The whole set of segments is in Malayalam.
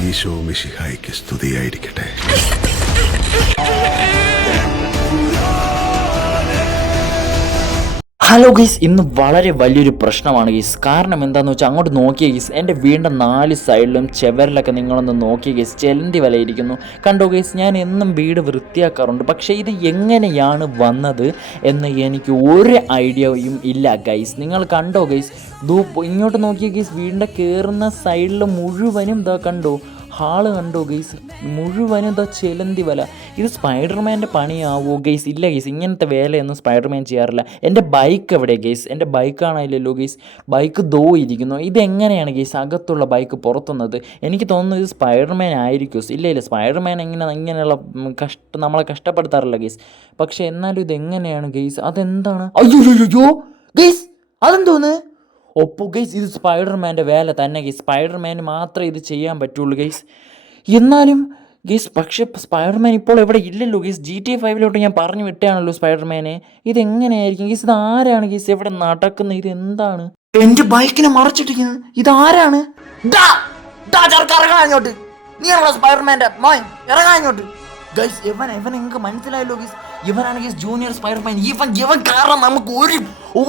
ഈശോ മിശിഹായിക്ക് സ്തുതിയായിരിക്കട്ടെ. ഹലോ ഗീസ് ഇന്ന് വളരെ വലിയൊരു പ്രശ്നമാണ് ഗീസ്. കാരണം എന്താണെന്ന് വെച്ചാൽ അങ്ങോട്ട് നോക്കിയ ഗീസ് എന്റെ വീണ്ട നാല് സൈഡിലും ചെവരിലൊക്കെ നിങ്ങളൊന്ന് നോക്കിയ ഗീസ് ചെലന്തി വലയിരിക്കുന്നു കണ്ടോ ഗീസ് ഞാൻ എന്നും വീട് വൃത്തിയാക്കാറുണ്ട്. പക്ഷേ ഇത് എങ്ങനെയാണ് വന്നത് എന്ന് എനിക്ക് ഒരു ഐഡിയയും ഇല്ല ഗൈസ്. നിങ്ങൾ കണ്ടോ ഗൈസ് ദൂ ഇങ്ങോട്ട് നോക്കിയ ഗീസ് വീടിന്റെ കയറുന്ന സൈഡിൽ മുഴുവനും ഇതാ കണ്ടോ ഹാൾ കണ്ടോ ഗെയ്സ് മുഴുവനും ഇതാ ചെലന്തി വല. ഇത് സ്പൈഡർമാന്റെ പണിയാവോ ഗെയ്സ് ഇല്ല ഗെയ്സ് ഇങ്ങനത്തെ വേലയൊന്നും സ്പൈഡർമാൻ ചെയ്യാറില്ല. എന്റെ ബൈക്ക് എവിടെ ഗെയ്സ് എന്റെ ബൈക്കാണല്ലോ ഗെയ്സ് ബൈക്ക് ദോ ഇരിക്കുന്നു. ഇതെങ്ങനെയാണ് ഗെയ്സ് അകത്തുള്ള ബൈക്ക് പുറത്തുന്നത്? എനിക്ക് തോന്നുന്നു ഇത് സ്പൈഡർമാൻ ആയിരിക്കും ഇല്ല ഇല്ല സ്പൈഡർമാൻ എങ്ങനെ ഇങ്ങനെയുള്ള കഷ്ട നമ്മളെ കഷ്ടപ്പെടുത്താറില്ല ഗെയ്സ് പക്ഷേ എന്നാലും ഇത് എങ്ങനെയാണ് ഗെയ്സ് അതെന്താണ്? അയ്യോ അയ്യോ ഗെയ്സ് അതെന്തോന്ന്? ഒപ്പു ഗൈസ് ഇത് സ്പൈഡർമാന്റെ വേല തന്നെ ഗൈസ്. സ്പൈഡർമാൻ മാത്രമേ ഇത് ചെയ്യാൻ പറ്റുള്ളൂ ഗൈസ്. എന്നാലും ഗൈസ് പക്ഷേ സ്പൈഡർമാൻ ഇപ്പോൾ എവിടെ ഇല്ലല്ലോ ഗൈസ്? ജി ടി ഫൈവിലോട്ട് ഞാൻ പറഞ്ഞു വിട്ടാണല്ലോ സ്പൈഡർമാനെ. ഇതെങ്ങനെയായിരിക്കും ഗൈസ്? ഇത് ആരാണ് ഗൈസ് എവിടെ നടക്കുന്നത്? ഇത് എന്താണ്? എന്റെ ബൈക്കിനെ മറച്ചിട്ടിരിക്കുന്നത്. ഇത് ആരാണ് അങ്ങോട്ട് നീ അങ്ങോട്ട് ഗൈസ് എവൻ എവൻ നിങ്ങൾക്ക് മനസ്സിലായല്ലോ ഗൈസ്. ഇവനാണ് ഗൈസ് ജൂനിയർ സ്പൈഡർമാൻ ഇവൻ ഇവൻ കാരണം നമുക്ക് ഒരു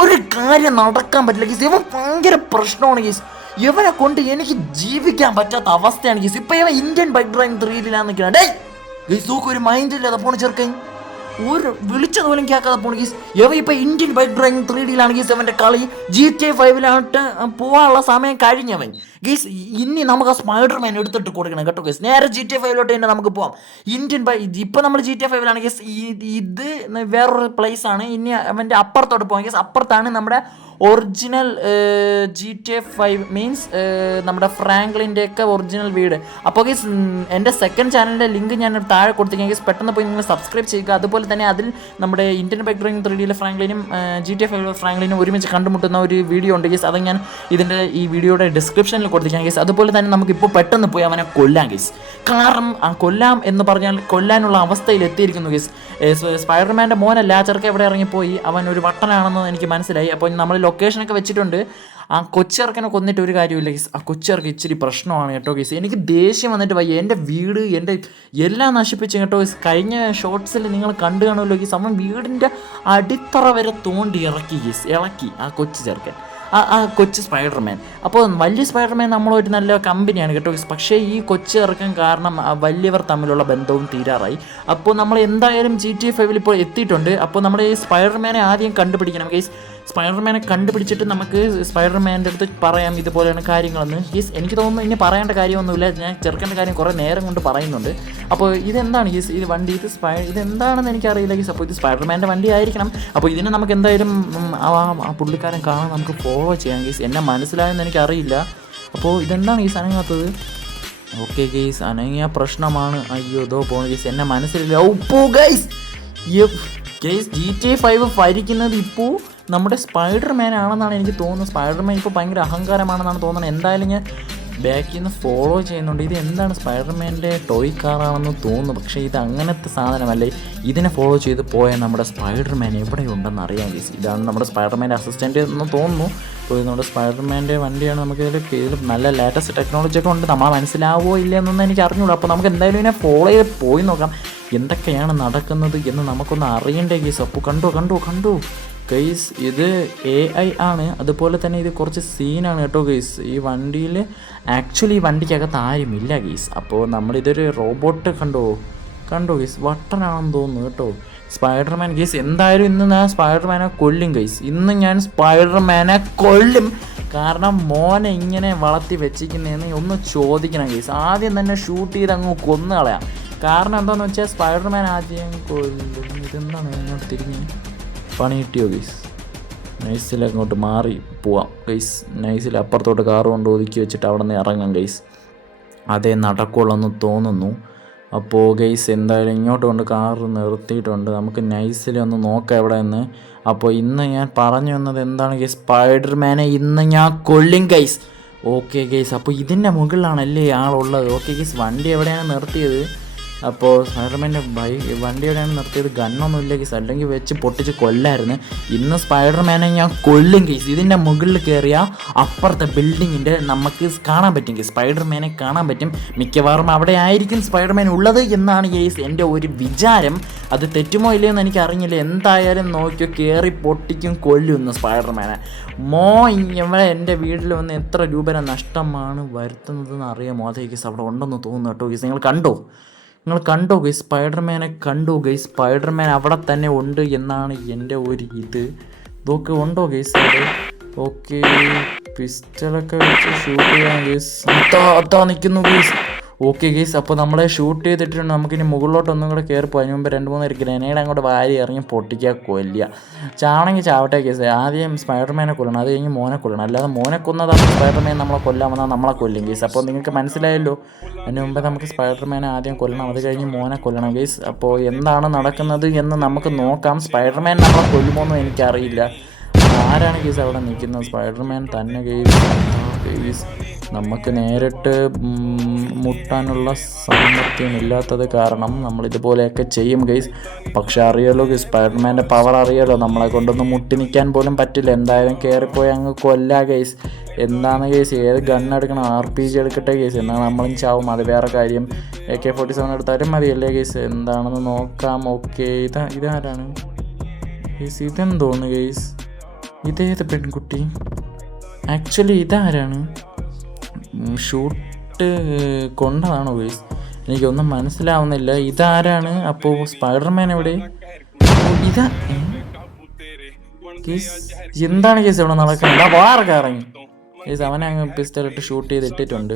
ഒരു കാര്യം നടക്കാൻ പറ്റില്ല ഗീസ് ഇവൻ ഭയങ്കര പ്രശ്നമാണ് ഗീസ് ഇവനെ കൊണ്ട് എനിക്ക് ജീവിക്കാൻ പറ്റാത്ത അവസ്ഥയാണ് ഗീസ് ഇപ്പൊ ഇവൻ ഇന്ത്യൻ ബൈക്ക് ഡ്രൈവിംഗ് ത്രീയിലാണ് ഡേ ഗീസ് നോക്ക് ഒരു മൈൻഡ് ഇല്ലാതെ പോണ ചെറുക്കൻ. ഒരു വിളിച്ചത് പോലും കേൾക്കാതെ പോണ ഗീസ് ഇവ ഇപ്പൊ ഇന്ത്യൻ ബൈക്ക് ഡ്രൈവിംഗ് ത്രീ ഡിയിലാണ് ഗീസ് അവന്റെ കളി. ജി ടി ഫൈവിലായിട്ട് പോവാനുള്ള സമയം കഴിഞ്ഞവൻ. ഗീസ് ഇനി നമുക്ക് ആ സ്പൈഡർമാൻ എടുത്തിട്ട് കൊടുക്കണം കേട്ടോ ഗീസ് നേരെ ജി ടി എ ഫൈവിലോട്ട് തന്നെ നമുക്ക് പോവാം. ഇന്ത്യൻ ഇപ്പൊ നമ്മൾ ജി ടി എ ഫൈവിലാണ് ഗീസ് ഇത് വേറൊരു പ്ലേസ് ആണ്. ഇനി അവന്റെ അപ്പുറത്തോട്ട് പോകാം ഗീസ് അപ്പുറത്താണ് നമ്മുടെ original G T A five means നമ്മുടെ ഫ്രാങ്ക്ലിന്റെ ഒക്കെ ഒറിജിനൽ വീട് അപ്പോൾ ഗീസ് എന്റെ സെക്കൻഡ് ചാനലിന്റെ ലിങ്ക് ഞാൻ താഴെ കൊടുത്തിരിക്കാം. ഗീസ് പെട്ടെന്ന് പോയി നിങ്ങൾ സബ്സ്ക്രൈബ് ചെയ്യുക. അതുപോലെ തന്നെ അതിൽ നമ്മുടെ ഇന്ത്യൻ ഡ്രൈവിംഗ് ത്രീ ഡിയിലെ ഫ്രാങ്ക്ലിനും ജി ടി എ ഫൈവ് ഫ്രാങ്ക്ലിനും ഒരുമിച്ച് കണ്ടുമുട്ടുന്ന ഒരു വീഡിയോ ഉണ്ട് ഗീസ് അത് ഞാൻ ഇതിന്റെ ഈ വീഡിയോയുടെ ഡിസ്ക്രിപ്ഷനിൽ കൊടുത്തിരിക്കാം കേസ് അതുപോലെ തന്നെ നമുക്കിപ്പോൾ പെട്ടെന്ന് പോയി അവനെ കൊല്ലാം കേസ് കാരണം ആ കൊല്ലാം എന്ന് പറഞ്ഞാൽ കൊല്ലാനുള്ള അവസ്ഥയിൽ എത്തിയിരിക്കുന്നു കേസ് സ്പൈഡർമാന്റെ മോനല്ല ചെറുക്ക എവിടെ ഇറങ്ങിപ്പോയി? അവൻ ഒരു വട്ടനാണെന്ന് എനിക്ക് മനസ്സിലായി. അപ്പോൾ നമ്മൾ ലൊക്കേഷനൊക്കെ വെച്ചിട്ടുണ്ട്. ആ കൊച്ചിറക്കനെ കൊന്നിട്ട് ഒരു കാര്യമില്ല ഗീസ് ആ കൊച്ചിറക്ക് ഇച്ചിരി പ്രശ്നമാണ് കേട്ടോ ഗീസ് എനിക്ക് ദേഷ്യം വന്നിട്ട് വയ്യ. എന്റെ വീട് എന്റെ എല്ലാം നശിപ്പിച്ചു കേട്ടോ ഗീസ് കഴിഞ്ഞ ഷോർട്സിൽ നിങ്ങൾ കണ്ടു കാണുമല്ലോ ഗീസ് അവൻ വീടിന്റെ അടിത്തറ വരെ തോണ്ടി ഇറക്കി ഗീസ് ഇളക്കി ആ കൊച്ചു ചെറുക്കൻ. ആ കൊച്ചു സ്പൈഡർമാൻ. അപ്പോൾ വലിയ സ്പൈഡർമാൻ നമ്മളൊരു നല്ല കമ്പനിയാണ് കേട്ടോ. പക്ഷേ ഈ കൊച്ചു ഇറക്കം കാരണം വലിയവർ തമ്മിലുള്ള ബന്ധവും തീരാറായി. അപ്പോൾ നമ്മൾ എന്തായാലും ജി ടി എ ഫൈവിൽ ഇപ്പോൾ എത്തിയിട്ടുണ്ട്. അപ്പോൾ നമ്മൾ ഈ സ്പൈഡർമാനെ ആദ്യം കണ്ടുപിടിക്കണം കേസ് സ്പൈഡർമാനെ കണ്ടുപിടിച്ചിട്ട് നമുക്ക് സ്പൈഡർമാന്റെ അടുത്ത് പറയാം ഇതുപോലെയാണ് കാര്യങ്ങളെന്ന്. ഈസ് എനിക്ക് തോന്നുന്നു ഇനി പറയേണ്ട കാര്യമൊന്നുമില്ല. ഞാൻ ചെറുക്കേണ്ട കാര്യം കുറേ നേരം കൊണ്ട് പറയുന്നുണ്ട്. അപ്പോൾ ഇതെന്താണ്? ഈസ് ഇത് വണ്ടി ഇത് സ്പൈ ഇതെന്താണെന്ന് എനിക്കറിയില്ല. ഈസ് അപ്പോൾ ഇത് സ്പൈഡർമാന്റെ വണ്ടി ആയിരിക്കണം. അപ്പോൾ ഇതിനെ നമുക്ക് എന്തായാലും ആ പുള്ളിക്കാരൻ കാണാൻ നമുക്ക് ഫോളോ ചെയ്യാം. ഗീസ് എന്നെ മനസ്സിലായെന്ന് എനിക്കറിയില്ല. അപ്പോൾ ഇതെന്താണ് ഈ അനങ്ങാത്തത് ഓക്കെ ഗെയ്സ് അനങ്ങിയ പ്രശ്നമാണ്. അയ്യോ ഇതോ പോണ. ഗെയ്സ് എന്നെ മനസ്സിലില്ല. ഉപ്പു guys guys G T five ഭരിക്കുന്നത് ഇപ്പോൾ നമ്മുടെ സ്പൈഡർമാൻ ആണെന്നാണ് എനിക്ക് തോന്നുന്നത്. സ്പൈഡർമാൻ ഇപ്പോൾ ഭയങ്കര അഹങ്കാരമാണെന്നാണ് തോന്നുന്നത്. എന്തായാലും ഞാൻ ബാക്കിൽ നിന്ന് ഫോളോ ചെയ്യുന്നുണ്ട്. ഇത് എന്താണ് സ്പൈഡർമാന്റെ ടോയ് കാറാണെന്ന് തോന്നുന്നു. പക്ഷേ ഇത് അങ്ങനത്തെ സാധനമല്ലേ? ഇതിനെ ഫോളോ ചെയ്ത് പോയാൽ നമ്മുടെ സ്പൈഡർമാൻ എവിടെയുണ്ടെന്ന് അറിയാം ഗീസ് ഇതാണ് നമ്മുടെ സ്പൈഡർമാന്റെ അസിസ്റ്റന്റ് എന്ന് തോന്നുന്നു. അപ്പോൾ ഇത് നമ്മുടെ സ്പൈഡർമാന്റെ വണ്ടിയാണ്. നമുക്ക് ഇതിൽ ഇതിൽ നല്ല ലേറ്റസ്റ്റ് ടെക്നോളജി ഒക്കെ ഉണ്ട്. നമ്മളെ മനസ്സിലാവോ ഇല്ല എന്നൊന്നും എനിക്ക് അറിഞ്ഞുകൂടാ അപ്പോൾ നമുക്ക് എന്തായാലും ഇതിനെ ഫോളോ ചെയ്ത് പോയി നോക്കാം. എന്തൊക്കെയാണ് നടക്കുന്നത് എന്ന് നമുക്കൊന്ന് അറിയേണ്ടേ ഗീസ് അപ്പോൾ കണ്ടോ കണ്ടോ കണ്ടോ? ഗൈസ് ഇത് എ ഐ ആണ്. അതുപോലെ തന്നെ ഇത് കുറച്ച് സീനാണ് കേട്ടോ ഗൈസ് ഈ വണ്ടിയിൽ ആക്ച്വലി ഈ വണ്ടിക്കകത്ത് ആരുമില്ല ഗൈസ് അപ്പോൾ നമ്മളിതൊരു റോബോട്ട് കണ്ടോ? കണ്ടോ ഗൈസ് വട്ടനാണെന്ന് തോന്നുന്നു കേട്ടോ. സ്പൈഡർമാൻ ഗൈസ് എന്തായാലും ഇന്ന് ഞാൻ സ്പൈഡർമാനെ കൊല്ലും ഗൈസ് ഇന്ന് ഞാൻ സ്പൈഡർമാനെ കൊല്ലും. കാരണം മോനെ ഇങ്ങനെ വളർത്തി വെച്ചിരിക്കുന്നതെന്ന് ഒന്ന് ചോദിക്കണം ഗൈസ് ആദ്യം തന്നെ ഷൂട്ട് ചെയ്ത് അങ്ങ് കൊന്നു കളയാം കാരണം എന്താണെന്ന് വെച്ചാൽ സ്പൈഡർമാൻ ആദ്യം കൊല്ലും. ഇതെന്താണ് ഇങ്ങോട്ട് തിരിഞ്ഞ് പണി കിട്ടിയോ ഗൈസ് നൈസിൽ അങ്ങോട്ട് മാറി പോവാം. ഗൈസ് നൈസിൽ അപ്പുറത്തോട്ട് കാറ് കൊണ്ട് ഒതുക്കി വെച്ചിട്ട് അവിടെ നിന്ന് ഇറങ്ങാം ഗൈസ് അതേ നടക്കുള്ളെന്ന് തോന്നുന്നു. അപ്പോൾ ഗൈസ് എന്തായാലും ഇങ്ങോട്ട് കൊണ്ട് കാറ് നിർത്തിയിട്ടുണ്ട്. നമുക്ക് നൈസിൽ ഒന്ന് നോക്കാം എവിടെ നിന്ന്. അപ്പോൾ ഇന്ന് ഞാൻ പറഞ്ഞു വന്നത് എന്താണ് ഗൈസ് സ്പൈഡർമാനെ ഇന്ന് ഞാൻ കൊല്ലും ഗൈസ് ഓക്കെ ഗൈസ് അപ്പോൾ ഇതിന്റെ മുകളിലാണല്ലേ ആളുള്ളത്? ഓക്കെ ഗൈസ് വണ്ടി എവിടെയാണ് നിർത്തിയത്? അപ്പോൾ സ്പൈഡർമാന്റെ ബൈ വണ്ടിയോടെയാണ് നിർത്തിയത് ഗണ്ണൊന്നും ഇല്ല കേസ് അല്ലെങ്കിൽ വെച്ച് പൊട്ടിച്ച് കൊല്ലായിരുന്നു. ഇന്ന് സ്പൈഡർമാനെ ഞാൻ കൊല്ലും കേസ് ഇതിന്റെ മുകളിൽ കയറിയ അപ്പുറത്തെ ബിൽഡിങ്ങിന്റെ നമുക്ക് കാണാൻ പറ്റും കേസ് സ്പൈഡർമാനെ കാണാൻ പറ്റും. മിക്കവാറും അവിടെ ആയിരിക്കും സ്പൈഡർമാൻ ഉള്ളത് എന്നാണ് കേസ് എന്റെ ഒരു വിചാരം. അത് തെറ്റുമോ ഇല്ലയോ എന്ന് എനിക്ക് അറിഞ്ഞില്ല. എന്തായാലും നോക്കിയോ കയറി പൊട്ടിക്കും കൊല്ലും ഇന്ന് സ്പൈഡർമാനെ മോ ഇവിടെ എന്റെ വീട്ടിൽ വന്ന് എത്ര രൂപ നഷ്ടമാണ് വരുത്തുന്നതെന്ന് അറിയാമോ? അതേ കേസ് അവിടെ ഉണ്ടെന്ന് തോന്നുന്നു കേട്ടോ. കേസ് നിങ്ങൾ കണ്ടോ? നിങ്ങൾ കണ്ടോ ഗൈസ് സ്പൈഡർമാനെ കണ്ടോ ഗൈസ് സ്പൈഡർമാൻ അവിടെ തന്നെ ഉണ്ട് എന്നാണ് എന്റെ ഒരു ഇത്. ഇതൊക്കെ ഉണ്ടോ ഗൈസ് ഓക്കെ പിസ്റ്റളൊക്കെ വെച്ച് ഷൂട്ട് ചെയ്യാൻ ഗൈസ് അത്താ അത്താ നിൽക്കുന്നു ഗൈസ് ഓക്കെ ഗീസ് അപ്പോൾ നമ്മൾ ഷൂട്ട് ചെയ്തിട്ടുണ്ട് നമുക്കിനി മുകളിലോട്ട് ഒന്നും കൂടെ കയറി പോയി അതിന് മുമ്പ് രണ്ട് മൂന്ന് ഗ്രനേഡ് അങ്ങോട്ട് വാരി ഇറങ്ങി പൊട്ടിക്കുക കൊല്ലുക. ചാണെങ്കിൽ ചാവട്ടെ കേസ് ആദ്യം സ്പൈഡർമാനെ കൊല്ലണം. അത് കഴിഞ്ഞ് മോനെ കൊല്ലണം. അല്ലാതെ മോനെ കൊന്നതാണ് സ്പൈഡർമാൻ നമ്മളെ കൊല്ലാൻ വന്നാൽ നമ്മളെ കൊല്ലും ഗീസ്. അപ്പോൾ നിങ്ങൾക്ക് മനസ്സിലായല്ലോ. അതിന് മുമ്പ് നമുക്ക് സ്പൈഡർമാനെ ആദ്യം കൊല്ലണം. അത് കഴിഞ്ഞ് മോനെ കൊല്ലണം ഗീസ്. അപ്പോൾ എന്താണ് നടക്കുന്നത് എന്ന് നമുക്ക് നോക്കാം. സ്പൈഡർമാൻ നമ്മളെ കൊല്ലുമോന്നും എനിക്കറിയില്ല. ആരാണ് ഗീസ് അവിടെ നിൽക്കുന്നത്? സ്പൈഡർമാൻ തന്നെ ഗെയ്സ് ഗെയ്സ് നമുക്ക് നേരിട്ട് മുട്ടാനുള്ള സാമർഥ്യം ഇല്ലാത്തത് കാരണം നമ്മൾ ഇതുപോലെയൊക്കെ ചെയ്യും ഗെയ്സ് പക്ഷെ അറിയാലോ ഗെയ്സ് സ്പൈഡർമാന്റെ പവർ അറിയാലോ? നമ്മളെ കൊണ്ടൊന്നും മുട്ടി നിൽക്കാൻ പോലും പറ്റില്ല. എന്തായാലും കയറിപ്പോയി അങ്ങ് കൊല്ല ഗെയ്സ് എന്താണ് കേസ് ഏത് ഗൺ എടുക്കണം? ആർ പി ജി എടുക്കട്ടെ കേസ് എന്നാൽ നമ്മളും ചാവും. അത് വേറെ കാര്യം. എ കെ ഫോർട്ടി സെവൻ എടുത്താലും മതിയല്ലേ കേസ് എന്താണെന്ന് നോക്കാം. ഓക്കെ ഇതാ ഇതാരാണ്? കേസ് ഇതെന്തോന്ന് കേസ് ഇതേത് പെൺകുട്ടി? ആക്ച്വലി ഇതാരാണ്? ഷൂട്ട് കൊണ്ടതാണ് കേസ് എനിക്കൊന്നും മനസ്സിലാവുന്നില്ല. ഇതാരാണ്? അപ്പോൾ സ്പൈഡർമാൻ എവിടെ? ഇതാ കേസ് എന്താണ് കേസ് ഇവിടെ നടക്കുന്നത്? വാറൊക്കെ ഇറങ്ങി കേസ് അവനെ അങ്ങ് പിസ്റ്റൽ ഇട്ട് ഷൂട്ട് ചെയ്ത് ഇട്ടിട്ടുണ്ട്.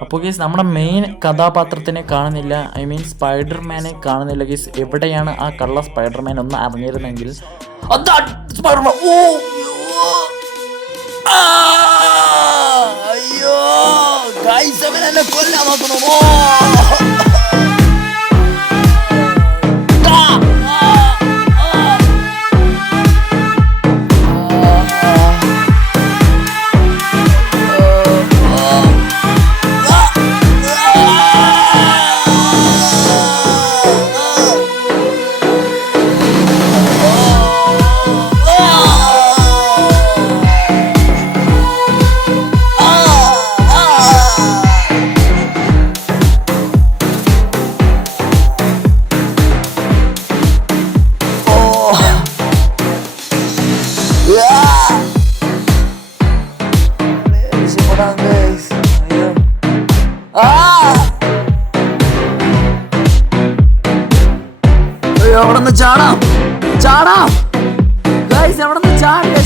അപ്പോൾ കേസ് നമ്മുടെ മെയിൻ കഥാപാത്രത്തിനെ കാണുന്നില്ല. ഐ മീൻ സ്പൈഡർമാനെ കാണുന്നില്ല. കേസ് എവിടെയാണ് ആ കള്ള സ്പൈഡർമാൻ ഒന്ന് അറിഞ്ഞിരുന്നെങ്കിൽ സ്പൈഡർമാൻ ഓ ആ! അയ്യോ ഗൈസ് അവൻ എന്നെ കൊല്ലാൻ നോക്കുന്നു ഓ! ആ!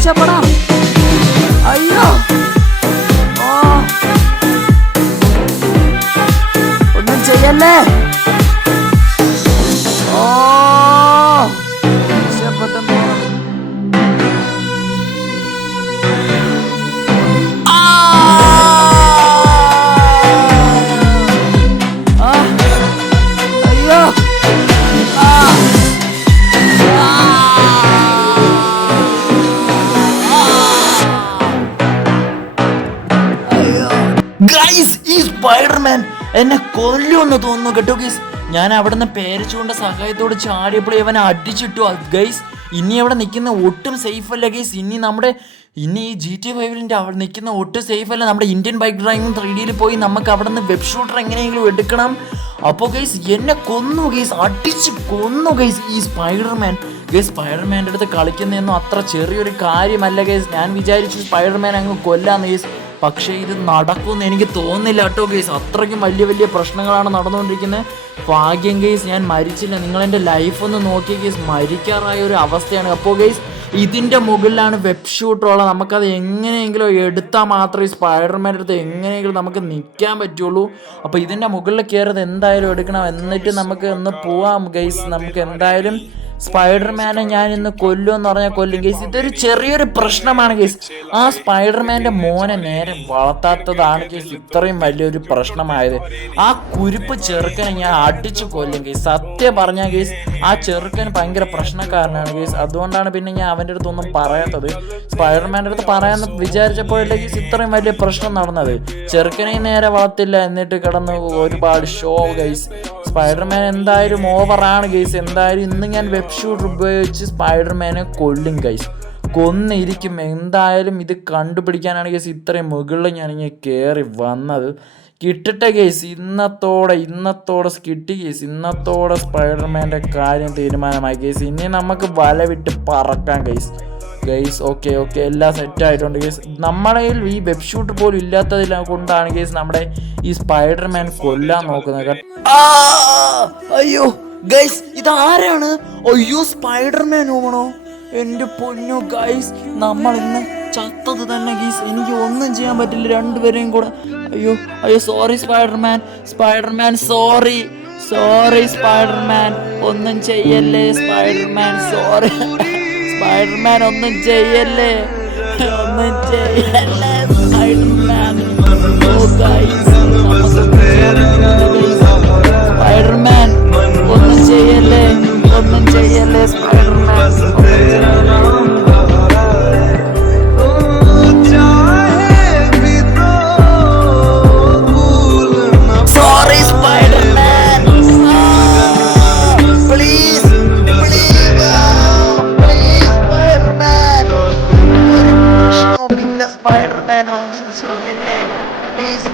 നിന്ന് എന്നെ കൊല്ലുമെന്ന് തോന്നുന്നു കേട്ടോ ഗൈസ് ഞാൻ അവിടെ നിന്ന് പേരച്ചുകൊണ്ട് സഹായത്തോട് ചാടിയപ്പോൾ ഇവനെ അടിച്ചിട്ടു. ഗൈസ് ഇനി അവിടെ നിൽക്കുന്ന ഒട്ടും സേഫ് അല്ല ഗൈസ് ഇനി നമ്മുടെ ഇനി ഈ ജി ടി ഫൈവിലിന്റെ അവിടെ നിൽക്കുന്ന ഒട്ടും സേഫ് അല്ല. നമ്മുടെ ഇന്ത്യൻ ബൈക്ക് ഡ്രൈവിംഗ് ത്രീ ഡിയിൽ പോയി നമുക്ക് അവിടെ നിന്ന് വെബ് ഷൂട്ടർ എങ്ങനെയെങ്കിലും എടുക്കണം. അപ്പോൾ ഗൈസ് എന്നെ കൊന്നു ഗൈസ് അടിച്ച് കൊന്നു ഗൈസ് ഈ സ്പൈഡർമാൻ ഗൈസ് സ്പൈഡർമാന്റെ അടുത്ത് കളിക്കുന്നതൊന്നും അത്ര ചെറിയൊരു കാര്യമല്ല ഗൈസ് ഞാൻ വിചാരിച്ചു സ്പൈഡർമാൻ അങ്ങ് കൊല്ലാന്ന് ഗൈസ് പക്ഷേ ഇത് നടക്കുമെന്ന് എനിക്ക് തോന്നുന്നില്ല കേട്ടോ കേസ് അത്രയ്ക്കും വലിയ വലിയ പ്രശ്നങ്ങളാണ് നടന്നുകൊണ്ടിരിക്കുന്നത് ഭാഗ്യം കേസ് ഞാൻ മരിച്ചില്ല. നിങ്ങൾ എന്റെ ലൈഫ് ഒന്ന് നോക്കിയ കേസ് മരിക്കാറായ ഒരു അവസ്ഥയാണ്. അപ്പോൾ കേസ് ഇതിന്റെ മുകളിലാണ് വെബ് ഷൂട്ടുള്ളത് നമുക്കത് എങ്ങനെയെങ്കിലും എടുത്താൽ മാത്രമേ സ്പൈഡർമാന്റെ അടുത്ത് എങ്ങനെയെങ്കിലും നമുക്ക് നിൽക്കാൻ പറ്റുള്ളൂ. അപ്പോൾ ഇതിന്റെ മുകളിൽ കയറിയത് എന്തായാലും എടുക്കണം. എന്നിട്ട് നമുക്ക് ഒന്ന് പോവാം ഗൈസ് നമുക്ക് എന്തായാലും സ്പൈഡർമാനെ ഞാൻ ഇന്ന് കൊല്ലുമെന്ന് പറഞ്ഞാൽ കൊല്ലും കേസ് ഇതൊരു ചെറിയൊരു പ്രശ്നമാണ് കേസ് ആ സ്പൈഡർമാന്റെ മോനെ നേരെ വളർത്താത്തതാണ് കേസ് ഇത്രയും വലിയൊരു പ്രശ്നമായത്. ആ കുരുപ്പ് ചെറുക്കനെ ഞാൻ അടിച്ചു കൊല്ലും കേസ് സത്യം പറഞ്ഞാൽ കേസ് ആ ചെറുക്കൻ ഭയങ്കര പ്രശ്നക്കാരനാണ് കേസ് അതുകൊണ്ടാണ് പിന്നെ ഞാൻ അവന്റെ അടുത്തൊന്നും പറയാത്തത്. സ്പൈഡർമാന്റെ അടുത്ത് പറയാന്ന് വിചാരിച്ചപ്പോഴല്ലേ കേസ് ഇത്രയും വലിയ പ്രശ്നം നടന്നത്. ചെറുക്കനെ നേരെ വളർത്തില്ല എന്നിട്ട് കിടന്ന് ഒരുപാട് ഷോ ഗൈസ്. സ്പൈഡർമാൻ എന്തായാലും ഓവറാണ് ഗൈസ് എന്തായാലും ഇന്ന് ഞാൻ വെബ് ഷൂട്ടർ ഉപയോഗിച്ച് സ്പൈഡർമാനെ കൊല്ലും ഗൈസ് കൊന്നിരിക്കും. എന്തായാലും ഇത് കണ്ടുപിടിക്കാനാണ് ഗൈസ് ഇത്രയും മുകളിൽ ഞാനിങ്ങനെ കയറി വന്നത്. കിട്ടട്ടെ കേസ് ഇന്നത്തോടെ ഇന്നത്തോടെ കിട്ടി കേസ് ഇന്നത്തോടെ സ്പൈഡർമാന്റെ കാര്യം തീരുമാനമായി കേസ് ഇനി നമുക്ക് വല വിട്ട് പറക്കാം കേസ് ഗൈസ് ഓക്കെ ഓക്കെ എല്ലാം സെറ്റ് ആയിട്ടുണ്ട് ഗെയ്സ് നമ്മുടെ കയ്യിൽ ഈ വെബ് ഷൂട്ട് പോലും ഇല്ലാത്തതിൽ കൊണ്ടാണ് ഗെയ്സ് നമ്മുടെ ഈ സ്പൈഡർമാൻ കൊല്ലാൻ നോക്കുന്നത്. അയ്യോ ഗൈസ് ഇതാരാണ്? അയ്യോ സ്പൈഡർമാൻ ഓണോ എന്റെ പൊന്നു ഗൈസ് നമ്മൾ ഇന്ന് ചത്തത് തന്നെ ഗൈസ് എനിക്ക് ഒന്നും ചെയ്യാൻ പറ്റില്ല രണ്ടുപേരെയും കൂടെ. അയ്യോ അയ്യോ sorry Spiderman Spiderman sorry sorry Spiderman ഒന്നും ചെയ്യല്ലേ സ്പൈഡർമാൻ സോറി സ്പൈഡർമാൻ ഒന്നും ചെയ്യല്ലേ? ഒന്നും ചെയ്യല്ലേ? സ്പൈഡർമാൻ സ്പൈഡർമാൻ ഒന്നും ചെയ്യല്ലേ? ഒന്നും ചെയ്യല്ലേ? സ്പൈഡർമാൻ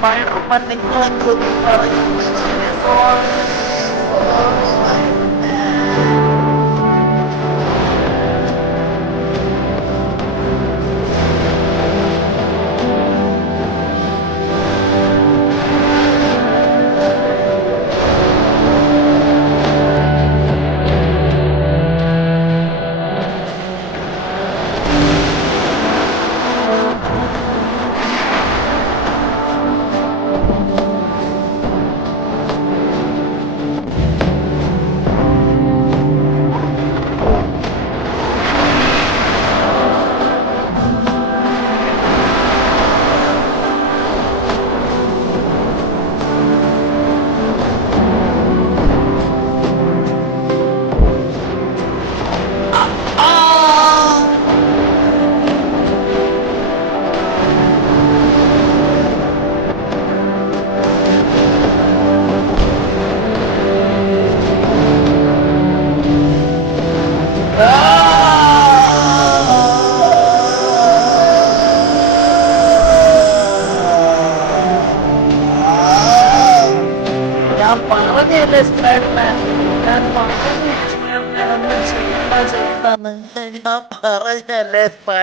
പ്ലീസ് സ്പൈഡർമാൻ നിങ്ങൾക്ക് പറഞ്ഞു ചെയ്യണ്ടെന്ന് ഞാൻ പറഞ്ഞല്ലേ സ്പൈഡർമാൻ